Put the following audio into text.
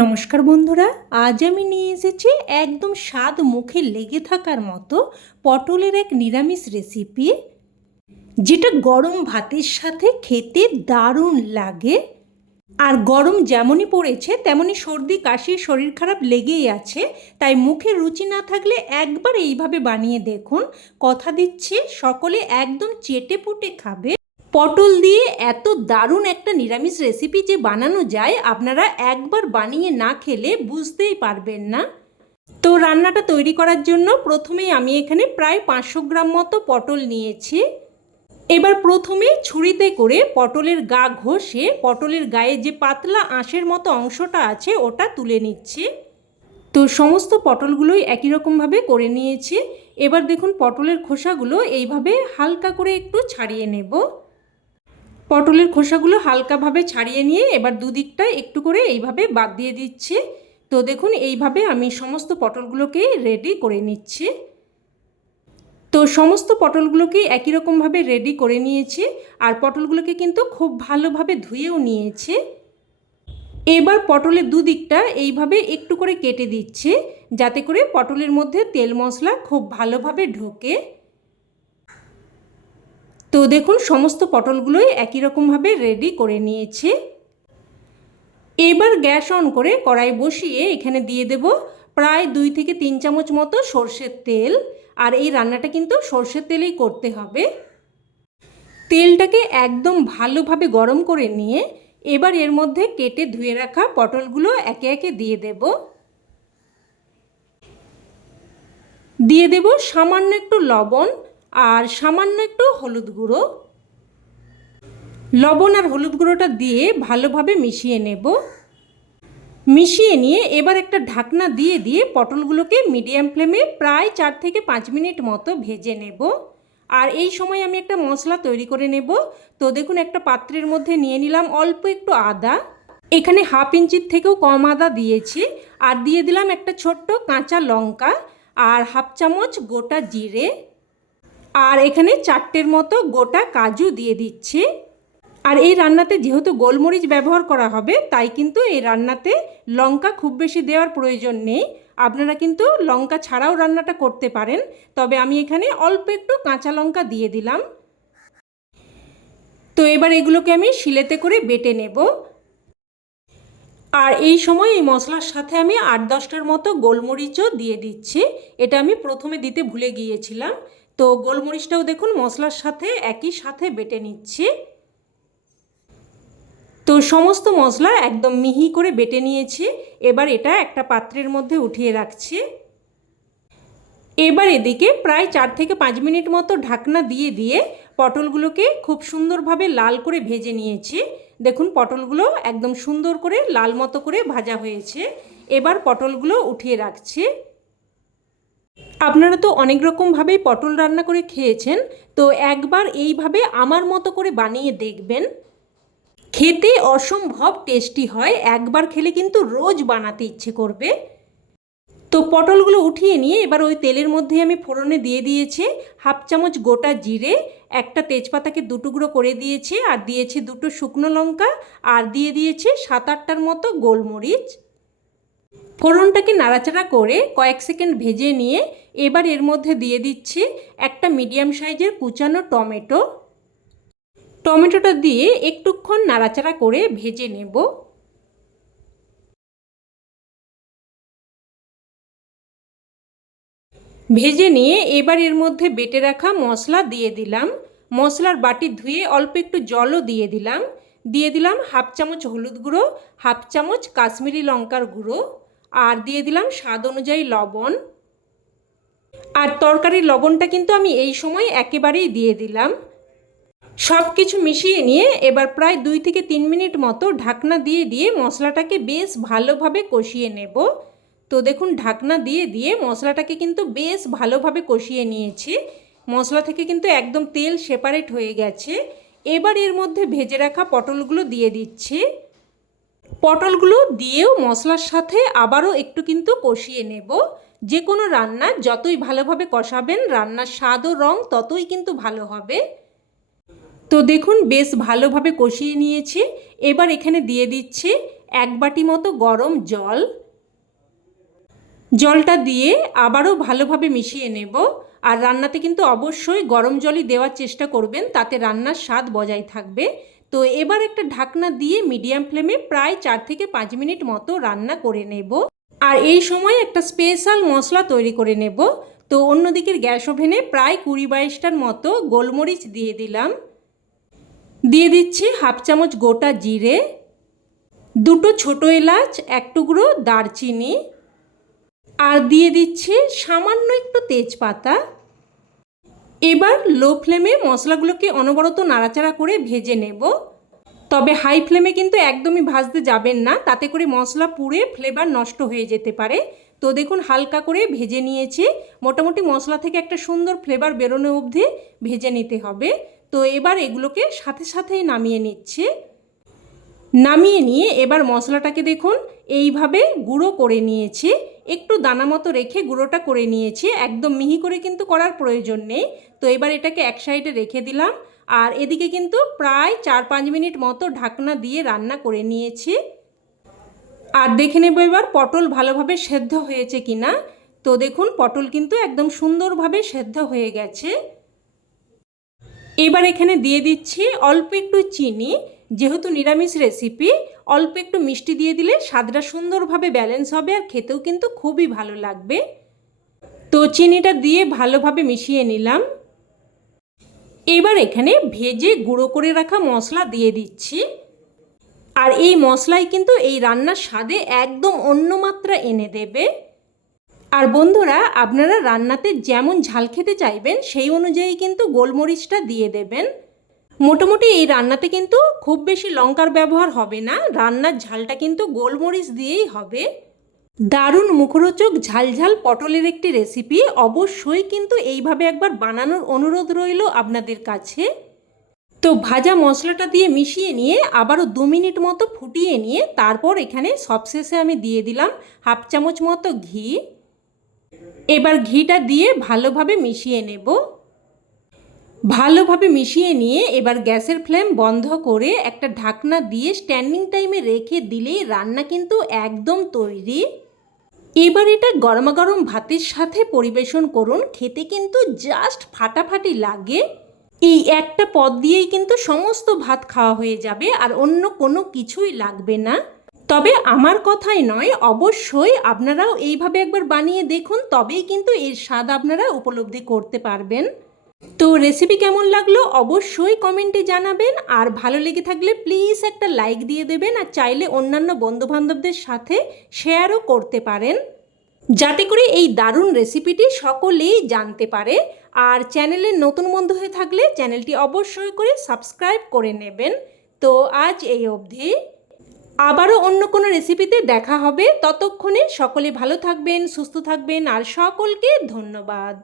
নমস্কার বন্ধুরা, আজ আমি নিয়ে এসেছি একদম স্বাদ মুখে লেগে থাকার মতো পটলের এক নিরামিষ রেসিপি, যেটা গরম ভাতের সাথে খেতে দারুণ লাগে। আর গরম যেমনই পড়েছে তেমনই সর্দি কাশি শরীর খারাপ লেগেই আছে, তাই মুখে রুচি না থাকলে একবার এইভাবে বানিয়ে দেখুন। কথা দিচ্ছি সকলে একদম চেটে পুটে খাবে। পটল দিয়ে এত দারুণ একটা নিরামিষ রেসিপি যে বানানো যায়, আপনারা একবার বানিয়ে না খেলে বুঝতেই পারবেন না। তো রান্নাটা তৈরি করার জন্য প্রথমেই আমি এখানে প্রায় 500 গ্রাম মতো পটল নিয়েছি। এবার প্রথমে ছুরিতে করে পটলের গা ঘষে পটলের গায়ে যে পাতলা আঁশের মতো অংশটা আছে ওটা তুলে নিচ্ছি। তো সমস্ত পটলগুলোই একই রকমভাবে করে নিয়েছি। এবার দেখুন পটলের খোসাগুলো এইভাবে হালকা করে একটু ছাড়িয়ে নেব। পটলের খোসাগুলো হালকাভাবে ছাড়িয়ে নিয়ে এবার দুদিকটা একটু করে এইভাবে বাদ দিয়ে দিচ্ছি। তো দেখুন এইভাবে আমি সমস্ত পটলগুলোকে রেডি করে নিচ্ছি। তো সমস্ত পটলগুলোকে একই রকমভাবে রেডি করে নিয়েছি, আর পটলগুলোকে কিন্তু খুব ভালোভাবে ধুয়েও নিয়েছি। এবার পটলের দুদিকটা এইভাবে একটু করে কেটে দিচ্ছি, যাতে করে পটলের মধ্যে তেল মশলা খুব ভালোভাবে ঢোকে। তো দেখুন সমস্ত পটলগুলোই একই রকমভাবে রেডি করে নিয়েছি। এবার গ্যাস অন করে কড়াই বসিয়ে এখানে দিয়ে দেব প্রায় 2 থেকে 3 চামচ মতো সর্ষের তেল। আর এই রান্নাটা কিন্তু সর্ষের তেলেই করতে হবে। তেলটাকে একদম ভালোভাবে গরম করে নিয়ে এবার এর মধ্যে কেটে ধুয়ে রাখা পটলগুলো একে একে দিয়ে দেব সামান্য একটু লবণ আর সামান্য একটু হলুদ গুঁড়ো। লবণ আর হলুদ গুঁড়োটা দিয়ে ভালোভাবে মিশিয়ে নেব। মিশিয়ে নিয়ে এবার একটা ঢাকনা দিয়ে পটলগুলোকে মিডিয়াম ফ্লেমে প্রায় 4 থেকে 5 মিনিট মতো ভেজে নেব। আর এই সময় আমি একটা মশলা তৈরি করে নেব। তো দেখুন একটা পাত্রের মধ্যে নিয়ে নিলাম অল্প একটু আদা, এখানে 1/2 ইঞ্চির থেকেও কম আদা দিয়েছি। আর দিয়ে দিলাম একটা ছোট্ট কাঁচা লঙ্কা আর 1/2 চামচ গোটা জিরে, আর এখানে 4টের মতো গোটা কাজু দিয়ে দিচ্ছি। আর এই রান্নাতে যেহেতু গোলমরিচ ব্যবহার করা হবে, তাই কিন্তু এই রান্নাতে লঙ্কা খুব বেশি দেওয়ার প্রয়োজন নেই। আপনারা কিন্তু লঙ্কা ছাড়াও রান্নাটা করতে পারেন, তবে আমি এখানে অল্প একটু কাঁচা লঙ্কা দিয়ে দিলাম। তো এবার এগুলোকে আমি শিলেতে করে বেটে নেব। আর এই সময় এই মশলার সাথে আমি 8-10টার মতো গোলমরিচও দিয়ে দিচ্ছি। এটা আমি প্রথমে দিতে ভুলে গিয়েছিলাম। তো গোলমরিচটাও দেখুন মশলার সাথে একই সাথে বেটে নিচ্ছি। তো সমস্ত মশলা একদম মিহি করে বেটে নিয়েছি। এবার এটা একটা পাত্রের মধ্যে উঠিয়ে রাখছি। এবার এদিকে প্রায় 4 থেকে 5 মিনিট মতো ঢাকনা দিয়ে পটলগুলোকে খুব সুন্দরভাবে লাল করে ভেজে নিয়েছি। দেখুন পটলগুলো একদম সুন্দর করে লাল মতো করে ভাজা হয়েছে। এবার পটলগুলো উঠিয়ে রাখছি। আপনারা তো অনেক রকমভাবেই পটল রান্না করে খেয়েছেন, তো একবার এইভাবে আমার মতো করে বানিয়ে দেখবেন। খেতে অসম্ভব টেস্টি হয়, একবার খেলে কিন্তু রোজ বানাতে ইচ্ছে করবে। তো পটলগুলো উঠিয়ে নিয়ে এবার ওই তেলের মধ্যে আমি ফোড়নে দিয়ে দিয়েছি 1/2 চামচ গোটা জিরে, একটা তেজপাতাকে 2 টুকরো করে দিয়েছি, আর দিয়েছি 2টো শুকনো লঙ্কা, আর দিয়ে দিয়েছি 7-8টার মতো গোলমরিচ। ফোড়নটাকে নাড়াচাড়া করে কয়েক সেকেন্ড ভেজে নিয়ে এবার এর মধ্যে দিয়ে দিচ্ছি একটা মিডিয়াম সাইজের কুচানো টমেটো। টমেটোটা দিয়ে একটুক্ষণ নাড়াচাড়া করে ভেজে নেব। ভেজে নিয়ে এবার এর মধ্যে বেটে রাখা মশলা দিয়ে দিলাম। মশলার বাটি ধুয়ে অল্প একটু জলও দিয়ে দিলাম। 1/2 চামচ হলুদ গুঁড়ো, 1/2 চামচ কাশ্মীরি লঙ্কার গুঁড়ো, আর দিয়ে দিলাম স্বাদ অনুযায়ী লবণ। আর তরকারির লবণটা কিন্তু আমি এই সময় একেবারেই দিয়ে দিলাম। সব কিছু মিশিয়ে নিয়ে এবার প্রায় 2 থেকে 3 মিনিট মতো ঢাকনা দিয়ে মশলাটাকে বেশ ভালোভাবে কষিয়ে নেব। তো দেখুন ঢাকনা দিয়ে মশলাটাকে কিন্তু বেশ ভালোভাবে কষিয়ে নিয়েছি। মশলা থেকে কিন্তু একদম তেল সেপারেট হয়ে গেছে। এবার এর মধ্যে ভেজে রাখা পটলগুলো দিয়ে দিচ্ছি। পটলগুলো দিয়েও মশলার সাথে আবারও একটু কিন্তু কষিয়ে নেব। যে কোনো রান্না যতই ভালোভাবে কষাবেন, রান্নার স্বাদ ও রং ততই কিন্তু ভালো হবে। তো দেখুন বেশ ভালোভাবে কষিয়ে নিয়েছি। এবার এখানে দিয়ে দিচ্ছি 1 বাটি মতো গরম জল। জলটা দিয়ে আবারও ভালোভাবে মিশিয়ে নেব। আর রান্নাতে কিন্তু অবশ্যই গরম জলই দেওয়ার চেষ্টা করবেন, তাতে রান্নার স্বাদ বজায় থাকবে। তো এবার একটা ঢাকনা দিয়ে মিডিয়াম ফ্লেমে প্রায় 4 থেকে 5 মিনিট মতো রান্না করে নেব। আর এই সময় একটা স্পেশাল মশলা তৈরি করে নেব। তো অন্যদিকের গ্যাস ওভেনে প্রায় 20-22টার মতো গোলমরিচ দিয়ে দিলাম। দিয়ে দিচ্ছি 1/2 চামচ গোটা জিরে, 2টো ছোটো এলাচ, 1 টুকরো দারচিনি, আর দিয়ে দিচ্ছি সামান্য একটু তেজপাতা। এবার লো ফ্লেমে মশলাগুলোকে অনবরত নাড়াচাড়া করে ভেজে নেব। তবে হাই ফ্লেমে কিন্তু একদমই ভাজতে যাবেন না, তাতে করে মশলা পুড়ে ফ্লেভার নষ্ট হয়ে যেতে পারে। তো দেখুন হালকা করে ভেজে নিয়েছি, মোটামুটি মশলা থেকে একটা সুন্দর ফ্লেভার বেরোনো অবধি ভেজে নিতে হবে। তো এবার এগুলোকে সাথে সাথেই নামিয়ে নিচ্ছি। নামিয়ে নিয়ে এবার মশলাটাকে দেখুন এইভাবে গুঁড়ো করে নিয়েছি, একটু দানা মতো রেখে গুঁড়োটা করে নিয়েছি, একদম মিহি করে কিন্তু করার প্রয়োজন নেই। তো এবার এটাকে এক সাইডে রেখে দিলাম। আর এদিকে কিন্তু প্রায় 4-5 মিনিট মতো ঢাকনা দিয়ে রান্না করে নিয়েছি। আর দেখে নেব এবার পটল ভালোভাবে সেদ্ধ হয়েছে কিনা। তো দেখুন পটল কিন্তু একদম সুন্দরভাবে সেদ্ধ হয়ে গেছে। এবার এখানে দিয়ে দিচ্ছি অল্প একটু চিনি, যেহেতু নিরামিষ রেসিপি অল্প একটু মিষ্টি দিয়ে দিলে স্বাদটা সুন্দরভাবে ব্যালেন্স হবে আর খেতেও কিন্তু খুবই ভালো লাগবে। তো চিনিটা দিয়ে ভালোভাবে মিশিয়ে নিলাম। এবার এখানে ভেজে গুঁড়ো করে রাখা মশলা দিয়ে দিচ্ছি। আর এই মশলাই কিন্তু এই রান্নার স্বাদে একদম অন্য মাত্রা এনে দেবে। আর বন্ধুরা, আপনারা রান্নাতে যেমন ঝাল খেতে চাইবেন সেই অনুযায়ী কিন্তু গোলমরিচটা দিয়ে দেবেন। মোটামুটি এই রান্নাতে কিন্তু খুব বেশি লঙ্কার ব্যবহার হবে না, রান্নার ঝালটা কিন্তু গোলমরিচ দিয়েই হবে। দারুণ মুখরোচক ঝালঝাল পটলের একটি রেসিপি, অবশ্যই কিন্তু এইভাবে একবার বানানোর অনুরোধ রইল আপনাদের কাছে। তো ভাজা মশলাটা দিয়ে মিশিয়ে নিয়ে আবারও 2 মিনিট মতো ফুটিয়ে নিয়ে তারপর এখানে সবশেষে আমি দিয়ে দিলাম 1/2 চামচ মতো ঘি। এবার ঘিটা দিয়ে ভালোভাবে মিশিয়ে নেব। ভালোভাবে মিশিয়ে নিয়ে এবার গ্যাসের ফ্লেম বন্ধ করে একটা ঢাকনা দিয়ে স্ট্যান্ডিং টাইমে রেখে দিলেই রান্না কিন্তু একদম তৈরি। এবার এটা গরমাগরম ভাতের সাথে পরিবেশন করুন, খেতে কিন্তু জাস্ট ফাটাফাটি লাগে। এই একটা পদ দিয়েই কিন্তু সমস্ত ভাত খাওয়া হয়ে যাবে আর অন্য কোনো কিছুই লাগবে না। তবে আমার কথাই নয়, অবশ্যই আপনারাও এইভাবে একবার বানিয়ে দেখুন, তবেই কিন্তু এর স্বাদ আপনারা উপলব্ধি করতে পারবেন। তো রেসিপি কেমন লাগলো অবশ্যই কমেন্টে জানাবেন। আর ভালো লেগে থাকলে প্লিজ একটা লাইক দিয়ে দেবেন, আর চাইলে অন্যান্য বন্ধুবান্ধবদের সাথে শেয়ারও করতে পারেন, যাতে করে এই দারুণ রেসিপিটি সকলেই জানতে পারে। আর চ্যানেলের নতুন বন্ধু হয়ে থাকলে চ্যানেলটি অবশ্যই করে সাবস্ক্রাইব করে নেবেন। তো আজ এই অবধি, আবারও অন্য কোনো রেসিপিতে দেখা হবে। ততক্ষণে সকলে ভালো থাকবেন, সুস্থ থাকবেন, আর সকলকে ধন্যবাদ।